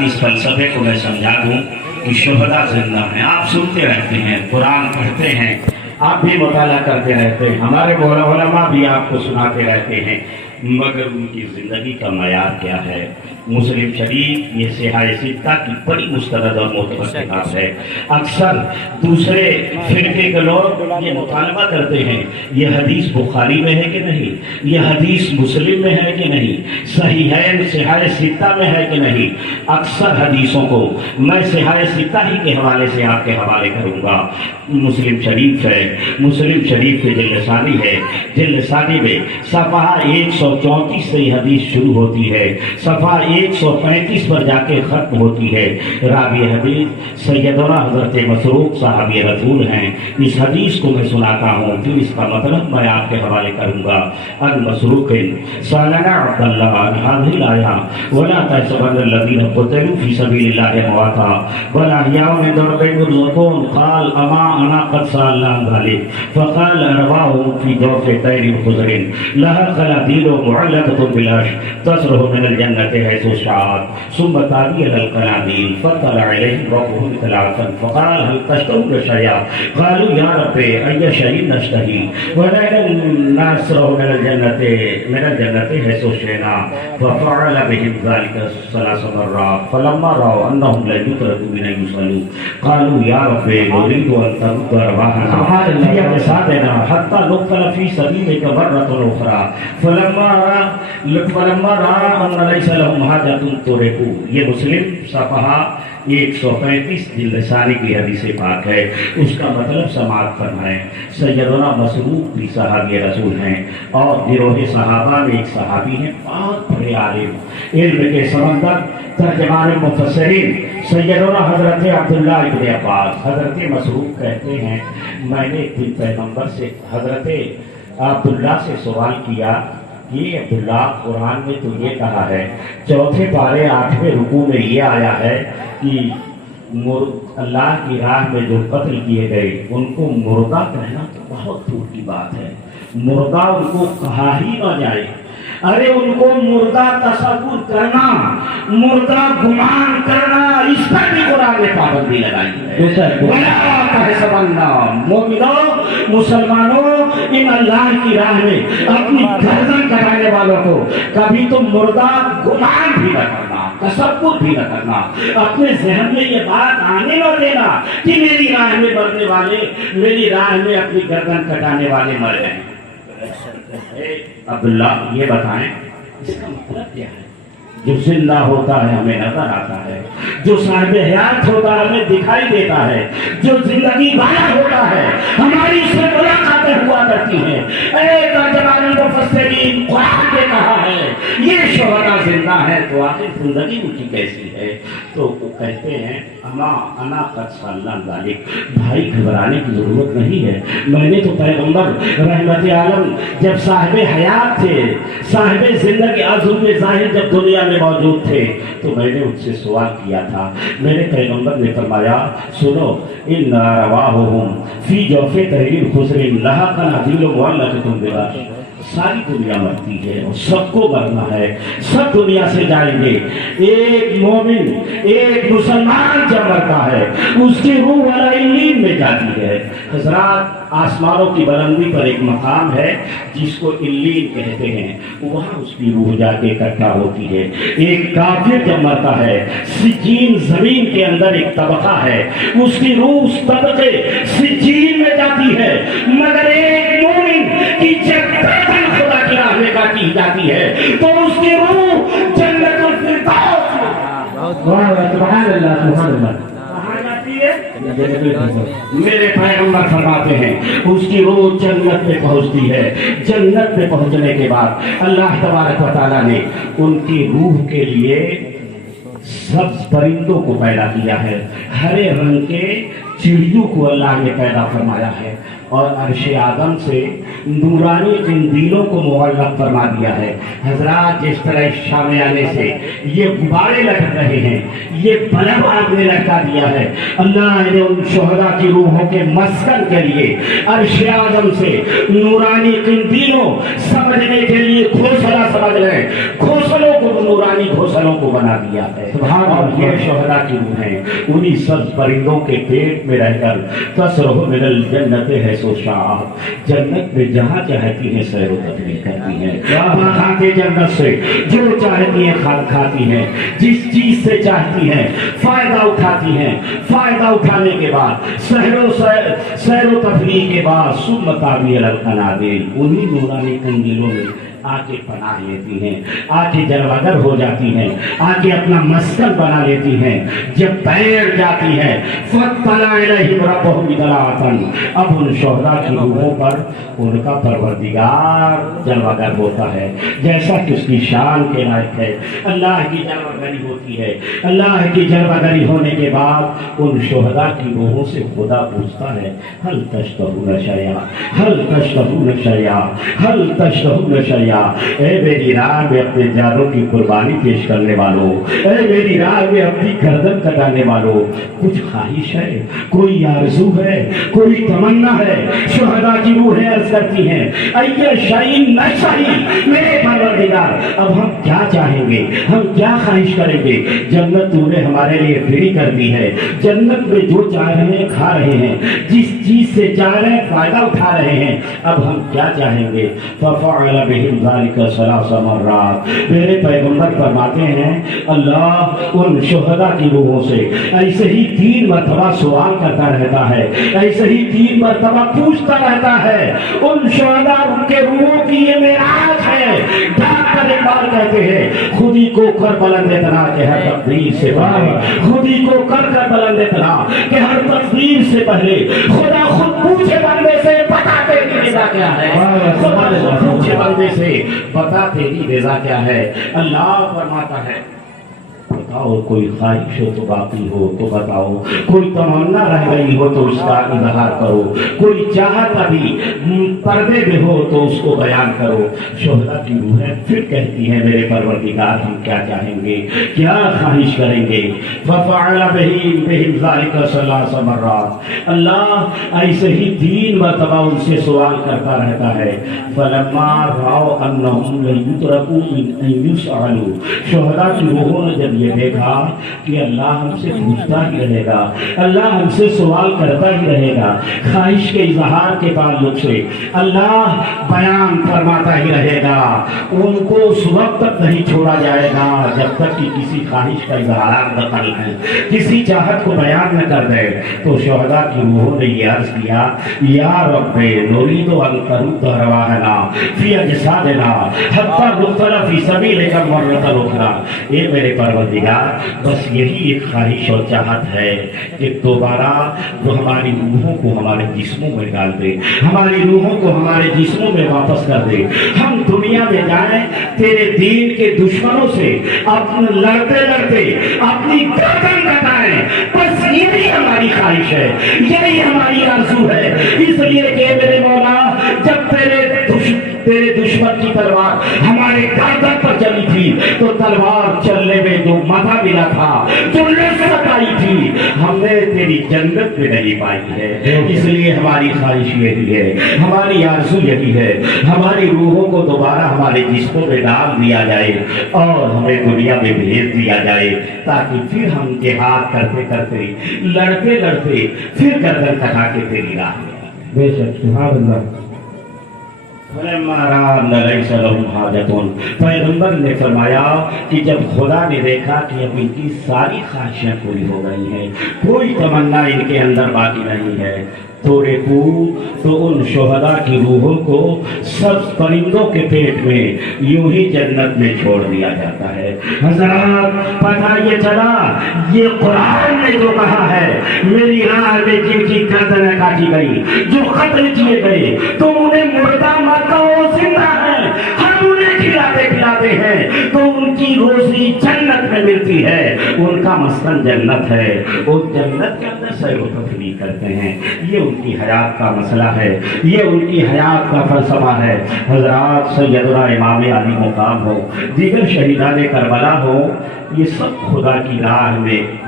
इस फलसफे को मैं समझा दूं कि शुहदा जिंदा हैं। आप सुनते रहते हैं, कुरान पढ़ते हैं, आप भी मुताला करते रहते हैं, हमारे उलमा भी आपको सुनाते रहते हैं, मगर उनकी ज़िंदगी का मयार क्या है? मुस्लिम शरीफ ये सिहाए सित्ता की बड़ी मुस्तरद और मोतबर किताब है। अक्सर दूसरे फिरके के लोग ये मुतालबा करते हैं ये हदीस बुखारी में है कि नहीं, ये हदीस मुस्लिम में है कि नहीं, सहीहैन सिहाए सित्ता में है कि नहीं। अक्सर हदीसों को मैं सिहाए सित्ता ही के हवाले से आपके हवाले करूँगा। मुस्लिम शरीफ है, मुस्लिम शरीफ के जिल्दसानी है, जिल्दसानी में सफ़ा 134 से ये हदीस शुरू होती है, सफ़ा 135 पर जाके ख़त्म होती है। रावी हदीस सैयदना हज़रत मसरूक साहबी रसूल हैं। इस हदीस को मैं सुनाता हूँ, फिर इसका मतलब मैं आपके हवाले करूँगा। अन मसरूकिन सालना अब्दुल्लाह अन हाज़िल आया वला तहसबन्नल्लज़ीना क़ुतिलू फ़ी सबीलिल्लाहि अमवाता बल अहयाउन इंदा रब्बिहिम युरज़क़ून क़ाल अमा अना क़द सअलना अन ज़ालिक फ़क़ाल अरवाहुम फ़ी जौफ़ि तैरिन ख़ुज़रिन लहा ख़लादीलु मुअल्लक़तुन बिल अर्श तस्रहु मिनल जन्नति हैसु शाअत सुम्मा ताबी अलल क़नादील फ़तला अलैहिम रब्बुहुम तलातन फ़क़ाल हल तश्तहून शय'a क़ालू या रब्बी अय्य शय'इन नश्तही व नस्रहु मिनल जन्नति हैसु शि'ना फ़फ़अल बिहिम ज़ालिका सलास मर्रात फ़लम्मा रअव अन्नहुम ला युतरकू मिन युसल्लू क़ालू या रब्बी नुरीदु अन तरुद्द अरवाहना फ़ी अजसादिना हत्ता नुक़तल फ़ी सबीलिका मर्रतन उख़रा फलम्मा रअा अन्न लैसा लहुम हाजतुन तुरिकू। ये मुस्लिम सफ़हा 135 जिल्दसानी की हदीस पाक है। उसका मतलब समाअत फरमाएं। सैयदना मसरूक भी सहाबी रसूल हैं और गिरोह सहाबा में एक सहाबी हैं, बहुत बड़े आलिम, इल्म के समंदर, तर्जमान मुफस्सिरीन सैयदना हज़रत अब्दुल्लाह इब्न अब्बास। हज़रत मसरूक कहते हैं मैंने एक दिन पैगम्बर से हज़रत अब्दुल्लाह से सवाल किया, ये अब्दुल्ला कुरान में तो ये कहा है, चौथे पारे 8वें रुकू में ये आया है कि अल्लाह की राह में जो कत्ल किए गए उनको मुर्दा कहना तो बहुत दूर की बात है, मुर्दा उनको कहा ही ना जाए। अरे उनको मुर्दा तसव्वुर करना, मुर्दा गुमान करना, इस पर भी कुरान ने पाबंदी लगाई है। मोमिनों, मुसलमानों, इन अल्लाह की राह में अपनी गर्दन कटाने वालों को कभी तो मुर्दा गुमान भी न करना, तसव्वुर भी न करना, अपने ज़हन में ये बात आने न देना कि मेरी राह में मरने वाले, मेरी राह में अपनी गर्दन कटाने वाले मर गए। अब्दुल्ला ये बताएं इसका मतलब क्या है? जो जिंदा होता है हमें नजर आता है, जो साहिब हयात होता है हमें दिखाई देता है, जो जिंदगी वाला होता है हमारी उससे मुलाकातें हुआ करती हैं। तर्जमान मुफस्सिरीन कुरान ने कहा है ये शुहदा जिंदा है तो आखिर जिंदगी उनकी कैसी है? तो वो कहते हैं अमा अना क़द सअलना अन ज़ालिक, भाई घबराने की जरूरत नहीं है। मैंने तो पैगम्बर रहमत आलम जब साहिब हयात थे, साहिब जिंदगी अज़ुम ज़ाहिर जब दुनिया में मौजूद थे तो मैंने उनसे सवाल किया था। मेरे पैगम्बर ने फरमाया सुनो, इन रवाहुम फी जौफ़ि तहरीर खुसरिन लहा क़नादील मुअल्लक़तुन बिल अर्श। सारी दुनिया मरती है और सबको मरना है, सब दुनिया से जाएंगे। एक मोमिन, एक मुसलमान जब मरता है उसकी रूह वाला इल्लीन में जाती है। हज़रात आसमानों की बुलंदी पर एक मकाम है जिसको इल्लीन कहते हैं, वहाँ उसकी रूह जाके इकट्ठा होती है। एक काफिर जब मरता है सिज्जीन जमीन के अंदर एक तबका है, उसकी रूह उस तबके सिज्जीन में जाती है। मगर एक मोमिन की जब खुदा की राह में काटी जाती है तो उसकी रूह जन्नतुल फिरदौस मेरे पैगम्बर फरमाते हैं उसकी रूह जन्नत में पहुंचती है। जन्नत में पहुंचने के बाद अल्लाह तबारक व तआला ने उनकी रूह के लिए सब्ज परिंदों को पैदा किया है, हरे रंग के चिड़ियों को अल्लाह ने पैदा फरमाया है और अर्श आदम से नूरानी कंदीलों को मुअल्लक़ फरमा दिया है। हजरात, जिस तरह शाम आने से ये गुब्बारे लटक रहे हैं, ये बल्ब आपने लटका दिया है, अल्लाह ने उन शुहदा की रूहों के मस्कन के लिए अर्श आज़म से नूरानी कंदीलों समझने के लिए घोंसला समझ रहे, घोंसलों को नूरानी घोंसलों को बना दिया है। और ये शुहदा की रूहें उन्हीं सब परिंदों के पेट में रहकर तसरहु मिनल जन्नत है सो शाह, जन्नत में जहाँ चाहती हैं सैर तफरीह करती हैं। वहाँ खाते जन्नत से जो चाहती हैं खाती हैं, जिस चीज से चाहती हैं फायदा उठाती हैं। फायदा उठाने के बाद सैर तफरीह के बाद सुम्मताबी अलकनादे उन्हीं नूरानी कंदीलों में आके पनाह लेती हैं, आके जलवागर हो जाती हैं, आके अपना मस्कन बना लेती हैं। जब बैठ जाती हैं फत्तला इलैहिम रब्बुहुम बिदलातन, अब उन शुहदा की रूहों पर उनका परवरदिगार जलवागर होता है, जैसा कि उसकी शान के लायक है। अल्लाह की जलवागरी होती है। अल्लाह की जलवागरी होने के बाद उन शुहदा की रूहों से खुदा पूछता है, हल तशतहून शैया, हल तशतहून शैया, हल तशतहून शैया। ए मेरी राह में अपने जानों की कुर्बानी पेश करने वालों, ए मेरी राह में अपनी गर्दन कटाने वालों, कुछ ख्वाहिश है, कोई आरज़ू है, कोई तमन्ना है? शुहदा की रूहें अर्ज करती हैं, अय्या शैइन नशई, मेरे परवरदिगार, अब हम क्या चाहेंगे, हम क्या ख्वाहिश करेंगे? जन्नत तूने हमारे लिए फ्री कर दी है। जन्नत में जो चाह रहे हैं खा रहे हैं, जिस चीज से चाह रहे हैं फायदा उठा रहे हैं, अब हम क्या चाहेंगे? फफ़अल बिहिम ज़ालिका सलासा मर्रात, मेरे पैगंबर फरमाते हैं अल्लाह उन शुहदा की रूहों से ऐसे ही 3 मरतबा सवाल करता रहता है, ऐसे ही 3 मरतबा पूछता रहता है। उन शुहदा उनके रूहों की ये मेराज है। डॉक्टर इकबाल कहते हैं, खुदी को कर बुलंद इतना कि हर तकदीर से पहले, खुदी को कर बुलंद इतना कि हर तकदीर से पहले खुदा खुद पूछे बंदे से बता तेरी रज़ा क्या है। खुदा पूछे बंदे से बता तेरी रज़ा क्या है। अल्लाह फरमाता है, बताओ कोई ख्वाहिश हो तो बाकी हो तो बताओ, कोई तमन्ना रह गई हो तो उसका इजहार करो, कोई चाहत अभी पर्दे में हो तो उसको बयान करो। शुहदा की रूहें फिर कहती हैं, मेरे परवरदिगार हम क्या चाहेंगे, क्या ख्वाहिश करेंगे? फफ़अल बिहिम ज़ालिका सलासा मर्रात, अल्लाह ऐसे ही 3 मरतबा उनसे सवाल करता रहता है। फलम्मा राव अन्नहुम ला युतरकू मिन युसअलू, शुहदा की रूहों ने जब ये देखा कि अल्लाह हमसे पूछता ही रहेगा, अल्लाह हमसे सवाल करता ही रहेगा, ख्वाहिश के इजहार के ताल्लुक से अल्लाह बयान फरमाता ही रहेगा, उनको उस वक्त तक नहीं छोड़ा जाएगा जब तक कि किसी ख्वाहिश का इजहार न कर लें, किसी चाहत को बयान न कर दे। तो शुहदा की रूहों ने ये अर्ज किया, या रब्बे नुरीदु अन तरुद्द रवाहना फी अजसादिना हत्ता नुख्तला फी सबीलिका मर्रतन उखरा। ये मेरे परवरदिगार, बस यही एक ख्वाहिश और चाहत है कि दोबारा वो हमारी रूहों को हमारे जिस्मों में डाल दे, हमारी रूहों को हमारे जिस्मों में वापस कर दे, हम दुनिया में जाएं तेरे दीन के दुश्मनों से अपने लड़ते लड़ते अपनी गर्दन कटाएं। बस यही हमारी ख्वाहिश है, यही हमारी आरज़ू है। इसलिए कि मेरे मौला, जब तेरे दुश्मन की तलवार हमारे गर्दन पर चली थी तो तलवार चलने में जो मजा मिला था, जो लज्जत आई थी, हमने तेरी जन्नत में नहीं पाई है। इसलिए हमारी ख्वाहिश यही है, हमारी आरज़ू यही है, हमारी रूहों को दोबारा हमारे जिस्मों में डाल दिया जाए और हमें दुनिया में भेज दिया जाए, ताकि फिर हम जिहाद करते करते लड़ते लड़ते फिर गर्दन कटा के तेरी राह में। बेशक सुभान अल्लाह। पैगंबर ने फरमाया कि जब खुदा ने देखा कि अब इनकी सारी ख्वाहिशें पूरी हो गई हैं, कोई तमन्ना इनके अंदर बाकी नहीं है, तो उन शुहदा की रूहों को सब परिंदों के पेट में यूं ही जन्नत में छोड़ दिया जाता है। हज़रात, पता ये चला, ये कुरान ने जो कहा है, मेरी राह में जिनकी गर्दनें काटी गई, जो कत्ल किए गए, तो उन्हें मुर्दा मत कहो, जिंदा है, हम उन्हें खिलाते हैं, तो उनकी रोजी जन्नत में मंजिल मिलती है, उनका मस्कन जन्नत है, उस जन्नत के अंदर सैर व तफरीह करते हैं। ये उनकी हयात का मसला है, ये उनकी हयात का फलसफा है। हजरात सैयदना इमाम अली मुकाम हो, दीगर शहीदान करबला हो, ये सब खुदा की राह में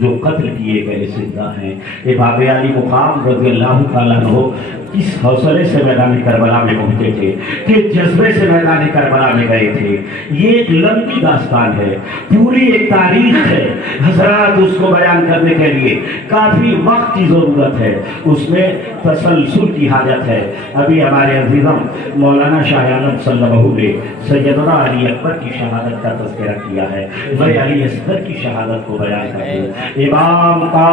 जो कत्ल किए गए जिंदा हैं। इमाम अली मुकाम रज़ियल्लाहु ताला अन्हु किस हौसले से मैदान करबला में पहुंचे थे, किस जज्बे से मैदान करबला में गए थे। ये एक लंबी दास्तान है, पूरी एक तारीख है। हजरात उसको बयान करने के लिए काफी वक्त की जरूरत है, उसमें तसलसल की हाजत है। अभी हमारे अजीजम मौलाना शाह आलम सल्लल्लाहु ने सैयदना अली अकबर की शहादत का तज़किरा किया है। मैं अली असगर की शहादत को बयान करता हूँ। इमाम का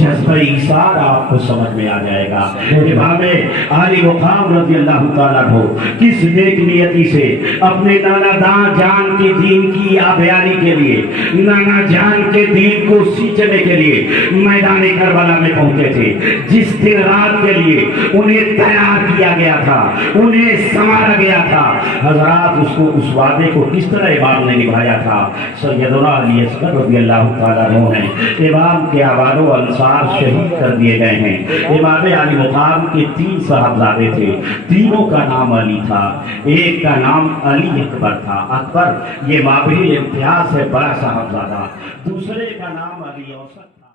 जज्बा ईसार आपको समझ में आ जाएगा। इमाम अली मुकाम रज़ियल्लाहु ताला अन्हु किस नेक नियति से अपने नाना जान के दीन की बयानी के लिए, नाना जान के दीन को सींचने के लिए मैदान करबला में पहुंचे थे। जिस दिन रात के लिए उन्हें तैयार किया गया था, उन्हें संवारा गया था, हजरात उसको उस वादे को किस तरह इमाम ने निभाया था। सैयदना अली असगर रज़ियल्लाहु ताला अन्हु ने इमाम के आवारो अंसार शहीद कर दिए गए हैं। इमाम अली मुकाम के 3 साहबजादे थे, तीनों का नाम अली था। एक का नाम अली अकबर था, अकबर ये माबरी इम्तियाज है, बड़ा साहबजादा। दूसरे का नाम अली औसत।